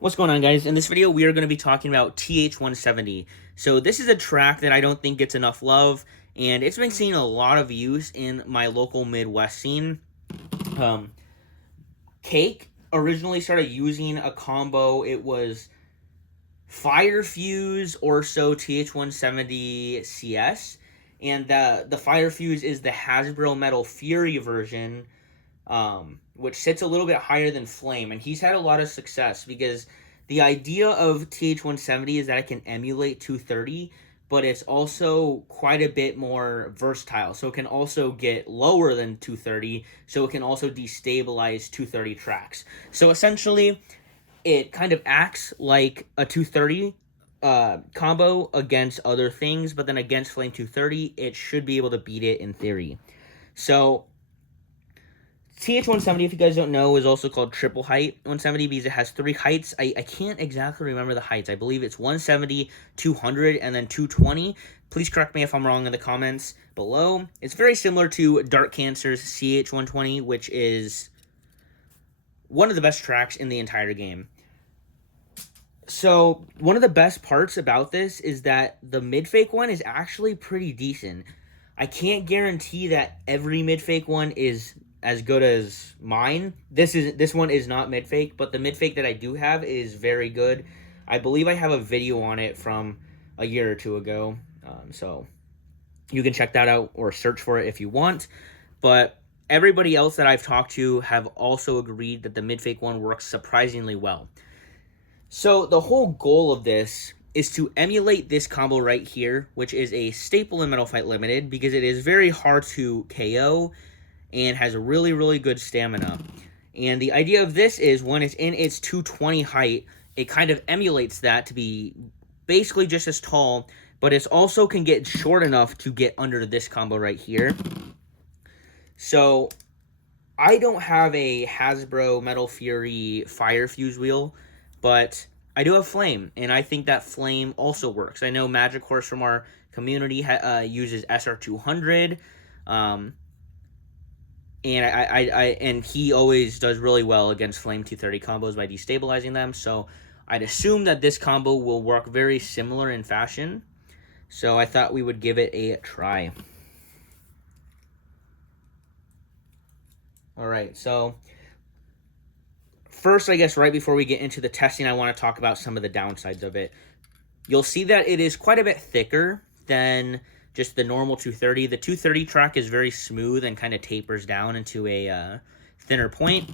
What's going on, guys? In this video, we are going to be talking about TH170. So this is a track that I don't think gets enough love, and it's been seeing a lot of use in my local Midwest scene. Cake originally started using a combo. It was Fire Fuse or so TH170 CS, and the Fire Fuse is the Hasbro Metal Fury version, which sits a little bit higher than Flame, and he's had a lot of success because the idea of TH170 is that it can emulate 230, but it's also quite a bit more versatile. So it can also get lower than 230, so it can also destabilize 230 tracks. So essentially, it kind of acts like a 230 combo against other things, but then against Flame 230, it should be able to beat it in theory. So TH170, if you guys don't know, is also called triple height 170 because it has three heights. I can't exactly remember the heights. I believe it's 170, 200, and then 220. Please correct me if I'm wrong in the comments below. It's very similar to Dark Cancer's CH120, which is one of the best tracks in the entire game. So one of the best parts about this is that the mid-fake one is actually pretty decent. I can't guarantee that every mid-fake one is as good as mine. This one is not mid-fake, but the mid-fake that I do have is very good. I believe I have a video on it from a year or two ago, so you can check that out or search for it if you want. But everybody else that I've talked to have also agreed that the mid-fake one works surprisingly well. So the whole goal of this is to emulate this combo right here, which is a staple in Metal Fight Limited because it is very hard to KO and has a really, really good stamina. And the idea of this is when it's in its 220 height, it kind of emulates that to be basically just as tall, but it also can get short enough to get under this combo right here. So I don't have a Hasbro Metal Fury Fire Fuse wheel, but I do have Flame, and I think that Flame also works. I know Magic Horse from our community uses SR200, and he always does really well against Flame 230 combos by destabilizing them. So I'd assume that this combo will work very similar in fashion. So I thought we would give it a try. All right, so first, I guess right before we get into the testing, I want to talk about some of the downsides of it. You'll see that it is quite a bit thicker than just the normal 230. The 230 track is very smooth and kind of tapers down into a thinner point,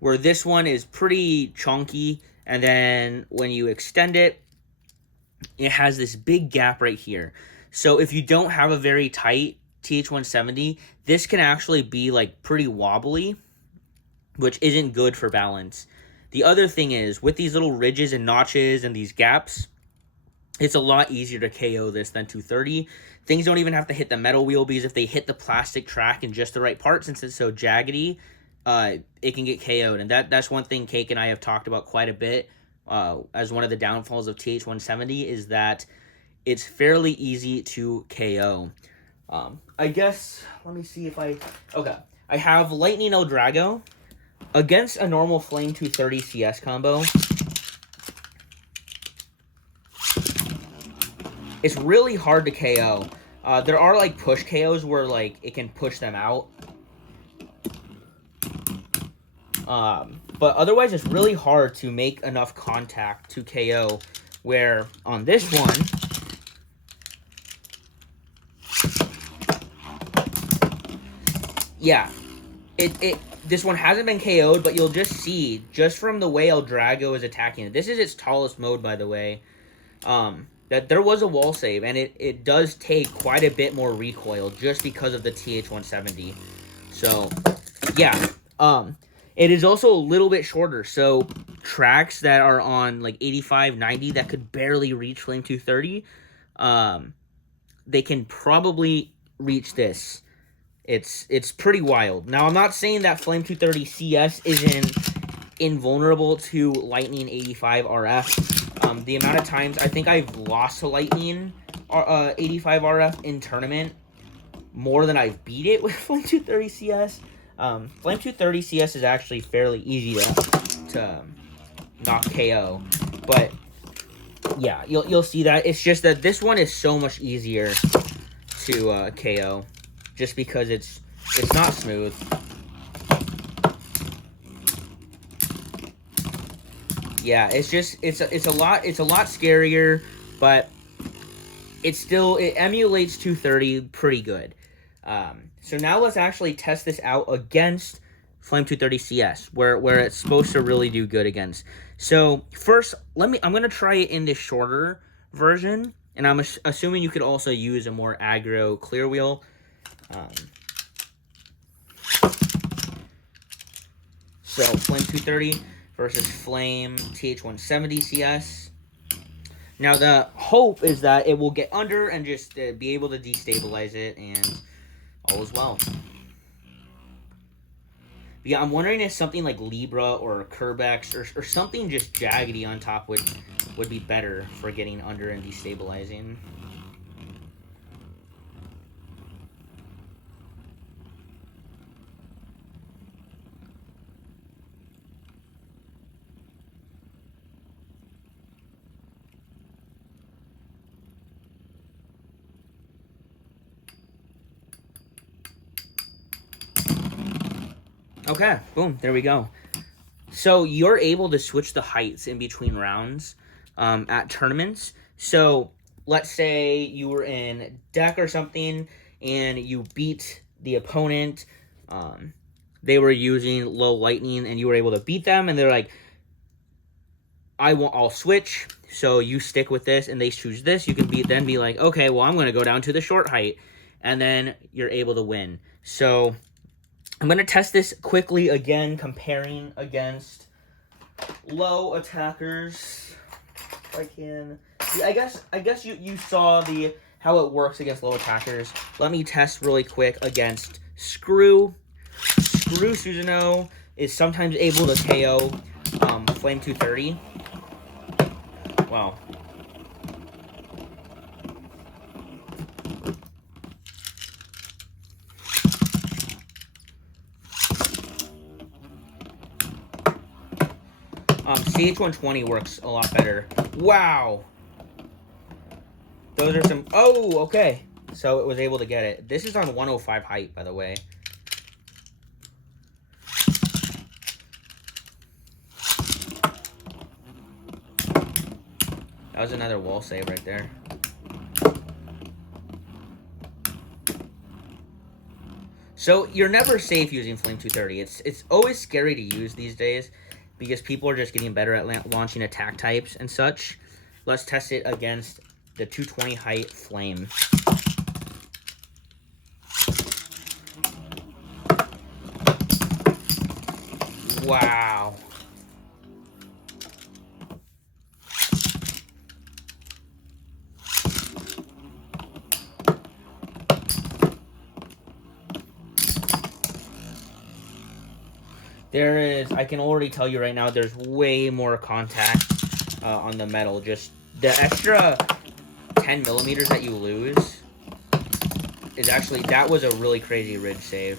where this one is pretty chunky, and then when you extend it, it has this big gap right here. So if you don't have a very tight TH170, this can actually be like pretty wobbly, which isn't good for balance. The other thing is, with these little ridges and notches and these gaps, it's a lot easier to KO this than 230. Things don't even have to hit the metal wheel, because if they hit the plastic track in just the right part, since it's so jaggedy, it can get KO'd. And that's one thing Cake and I have talked about quite a bit as one of the downfalls of TH170 is that it's fairly easy to KO. I guess, let me see if okay. I have Lightning El Drago against a normal Flame 230 CS combo. It's really hard to KO. There are like push KOs where like it can push them out. But otherwise it's really hard to make enough contact to KO, where on this one, yeah, this one hasn't been KO'd, but you'll just see, just from the way El Drago is attacking it. This is its tallest mode, by the way. That there was a wall save, and it does take quite a bit more recoil just because of the TH170. So, yeah. It is also a little bit shorter, so tracks that are on like 85, 90 that could barely reach Flame 230, they can probably reach this. It's pretty wild. Now, I'm not saying that Flame 230 CS isn't invulnerable to Lightning 85 RF. The amount of times I think I've lost to Lightning 85 RF in tournament more than I've beat it with Flame 230 CS. Flame 230 CS is actually fairly easy to not KO. But yeah, you'll see that. It's just that this one is so much easier to KO, just because it's not smooth. Yeah, it's a lot scarier, but it emulates 230 pretty good. So now let's actually test this out against Flame 230 CS, where it's supposed to really do good against. So first, I'm gonna try it in this shorter version, and I'm assuming you could also use a more aggro clear wheel. So Flame 230 versus Flame TH170 CS. Now the hope is that it will get under and just be able to destabilize it, and all is well. Yeah, I'm wondering if something like Libra or Kerbex or something just jaggedy on top would be better for getting under and destabilizing. Okay, boom, there we go. So you're able to switch the heights in between rounds at tournaments. So let's say you were in deck or something and you beat the opponent. They were using low lightning and you were able to beat them, and they're like, I'll switch. So you stick with this and they choose this. You can then be like, okay, well, I'm going to go down to the short height, and then you're able to win. So I'm going to test this quickly again, comparing against low attackers. If I can. Yeah, I guess you saw how it works against low attackers. Let me test really quick against Screw. Screw Susanoo is sometimes able to KO Flame 230. Wow. CH120 works a lot better. Wow. Those are some... Oh, okay. So it was able to get it. This is on 105 height, by the way. That was another wall save right there. So you're never safe using Flame 230. It's always scary to use these days, because people are just getting better at launching attack types and such. Let's test it against the 220 height Flame. Wow. I can already tell you right now, there's way more contact on the metal. Just the extra 10 millimeters that you lose is actually, that was a really crazy ridge save.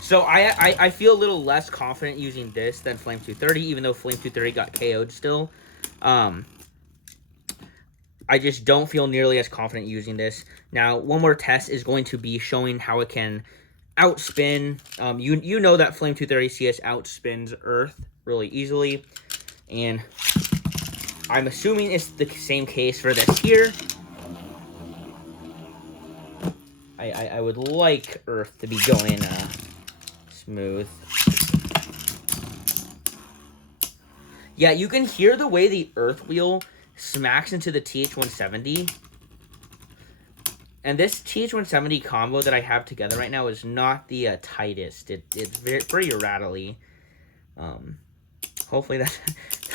So I feel a little less confident using this than Flame 230, even though Flame 230 got KO'd still. I just don't feel nearly as confident using this. Now, one more test is going to be showing how it can outspin. You know that Flame 230 CS outspins Earth really easily, and I'm assuming it's the same case for this here. I would like Earth to be going smooth. Yeah, you can hear the way the Earth wheel smacks into the TH170. And this TH170 combo that I have together right now is not the tightest. It's pretty rattly. Hopefully that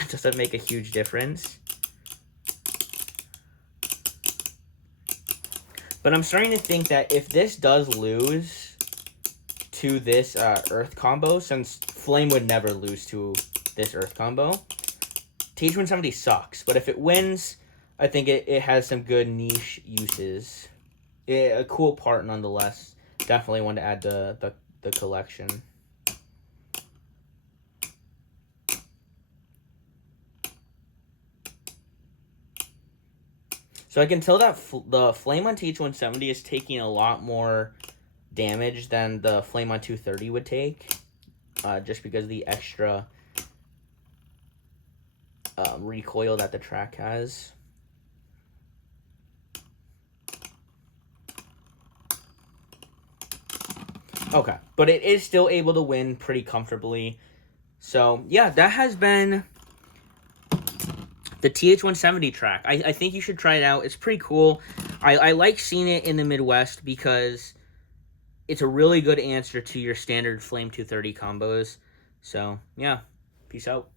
doesn't make a huge difference. But I'm starting to think that if this does lose to this Earth combo, since Flame would never lose to this Earth combo, TH170 sucks. But if it wins, I think it has some good niche uses. A cool part nonetheless definitely one to add to the collection. So I can tell that the Flame on TH170 is taking a lot more damage than the Flame on 230 would take, just because of the extra recoil that the track has. Okay, but it is still able to win pretty comfortably. So yeah, that has been the TH170 track. I think you should try it out. It's pretty cool. I like seeing it in the Midwest because it's a really good answer to your standard Flame 230 combos. So yeah, peace out.